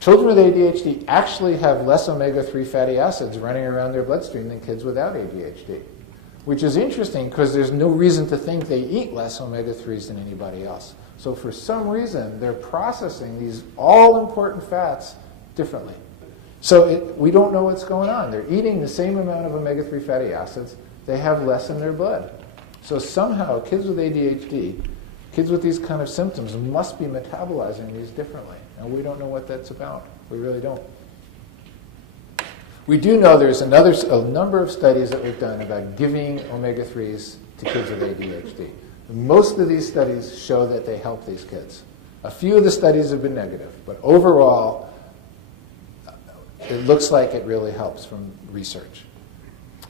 Children with ADHD actually have less omega-3 fatty acids running around their bloodstream than kids without ADHD, which is interesting because there's no reason to think they eat less omega-3s than anybody else. So for some reason, they're processing these all-important fats differently. So we don't know what's going on. They're eating the same amount of omega-3 fatty acids. They have less in their blood. So somehow, kids with ADHD, kids with these kind of symptoms must be metabolizing these differently. And we don't know what that's about. We really don't. We do know there's a number of studies that we've done about giving omega-3s to kids with ADHD. Most of these studies show that they help these kids. A few of the studies have been negative, but overall, it looks like it really helps from research.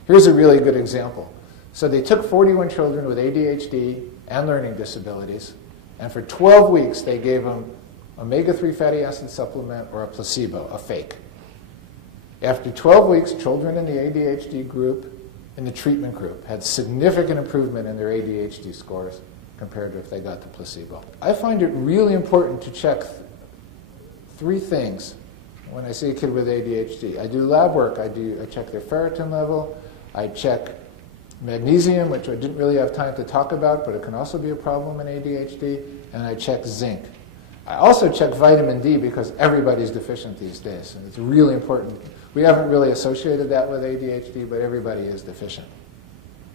Here's a really good example. So they took 41 children with ADHD and learning disabilities, and for 12 weeks they gave them omega-3 fatty acid supplement or a placebo, a fake. After 12 weeks, children in the ADHD group and the treatment group had significant improvement in their ADHD scores compared to if they got the placebo. I find it really important to check three things when I see a kid with ADHD. I do lab work. I check their ferritin level. I check magnesium, which I didn't really have time to talk about, but it can also be a problem in ADHD. And I check zinc. I also check vitamin D because everybody's deficient these days, and it's really important. We haven't really associated that with ADHD, but everybody is deficient.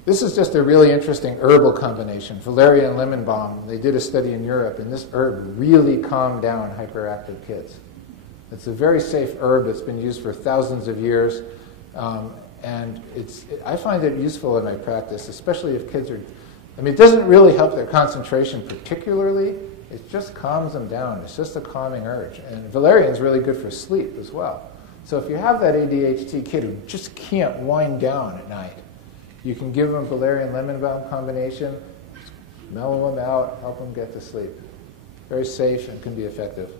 This is just a really interesting herbal combination, valerian lemon balm. They did a study in Europe, and this herb really calmed down hyperactive kids. It's a very safe herb that's been used for thousands of years, and I find it useful in my practice, especially if kids are, it doesn't really help their concentration particularly, it just calms them down. It's just a calming urge. And valerian is really good for sleep as well. So if you have that ADHD kid who just can't wind down at night, you can give them valerian lemon balm combination, mellow them out, help them get to sleep. Very safe and can be effective.